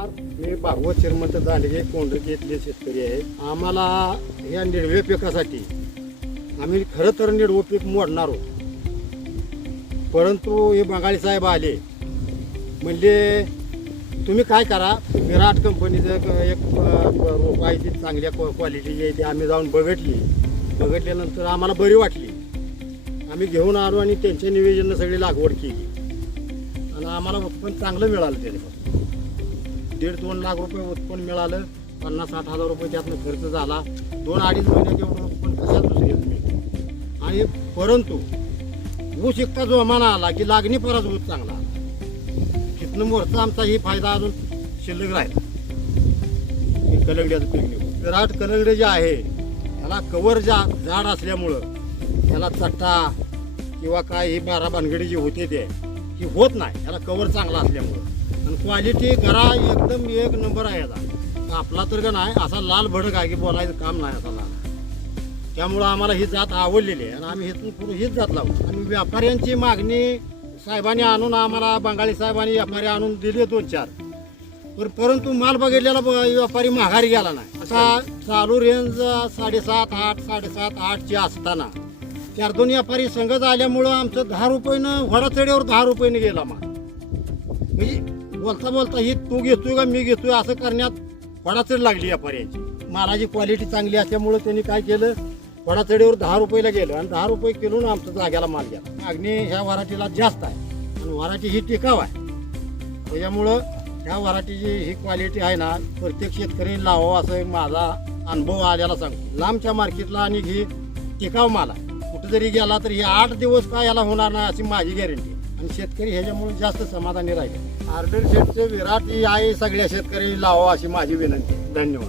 नमस्कार मी भागवत श्रीमंत दांडगे कोंडके इथले शेतकरी आहे आम्हाला या निडवे पिकासाठी आम्ही खरं तर निडवं पीक मोडणार आहोत. परंतु हे बंगाली साहेब आले. म्हणजे तुम्ही काय करा? विराट कंपनीचं एक रोप आहे ती चांगल्या क्वा- क्वालिटीची आहे ती आम्ही जाऊन बघितली. बघितल्यानंतर आम्हाला बरी वाटली. आम्ही घेऊन आलो आणि त्यांच्या निवेदनं सगळी लागवड केली. आणि आम्हाला उत्पन्न चांगलं मिळालं त्याच्यापासून. दीड दोन लाख रुपये उत्पन्न मिळालं पन्नास साठ हजार रुपये त्यातनं खर्च झाला. दोन अडीच महिन्यात एवढं उत्पन्न कशात दुसऱ्याच मिळतं आणि परंतु ऊस इतका जोमाना आला की लागणी परत ऊस चांगला आला. तिथनं आमचा ही फायदा अजून शिल्लक राहिला. हे कलगड्याचं पीक निघून. विराट कलंगडे जे आहे त्याला कवर जा झाड असल्यामुळं त्याला चट्टा किंवा काय ही बारा भानगडी जी होते ते की होत नाही. याला कवर चांगला असल्यामुळं. आणि क्वालिटी गरा एकदम एक नंबर आहे याचा. आपला तर का नाही असा लाल भडक आहे की बोलायचं काम नाही असा लाल. त्यामुळं आम्हाला ही जात आवडलेली आहे. आणि आम्ही इथून पुढे हीच जात लावू. आणि व्यापाऱ्यांची मागणी साहेबांनी आणून आम्हाला बंगाली साहेबांनी व्यापारी आणून दिले दोन चार. पर परंतु माल बघितलेला ब- व्यापारी माघारी गेला नाही. आता चालू रेंज साडेसात आठ साडेसात आठची असताना चार दोन व्यापारी संगत आल्यामुळं आमचं दहा रुपयानं वडाचड्यावर दहा रुपयानं गेला माल म्हणजे बोलता बोलता ही तू घेतोय का मी घेतोय असं करण्यात वडाचड लागली व्यापाऱ्याची. मालाची क्वालिटी चांगली असल्यामुळं त्यांनी काय केलं? वडाचडीवर दहा रुपयाला गेलं आणि दहा रुपये किलोनं आमचं जाग्याला माल गेला. मागणी ह्या वराठीला जास्त आहे. आणि वराठी ही टिकाव आहे. त्याच्यामुळं ह्या वराठीची ही क्वालिटी आहे ना प्रत्येक शेतकरी लावावं असं माझा अनुभव आलेला सांगतो. लांबच्या मार्केटला आणि ही टिकाव माल आहे. जरी गेला तर हे आठ दिवस काय याला होणार नाही अशी माझी गॅरंटी आणि शेतकरी ह्याच्यामुळे जास्त समाधानी राहिले. आर्डर शेटचे विराट ही आहे सगळ्या शेतकरी लावावं अशी माझी विनंती. धन्यवाद.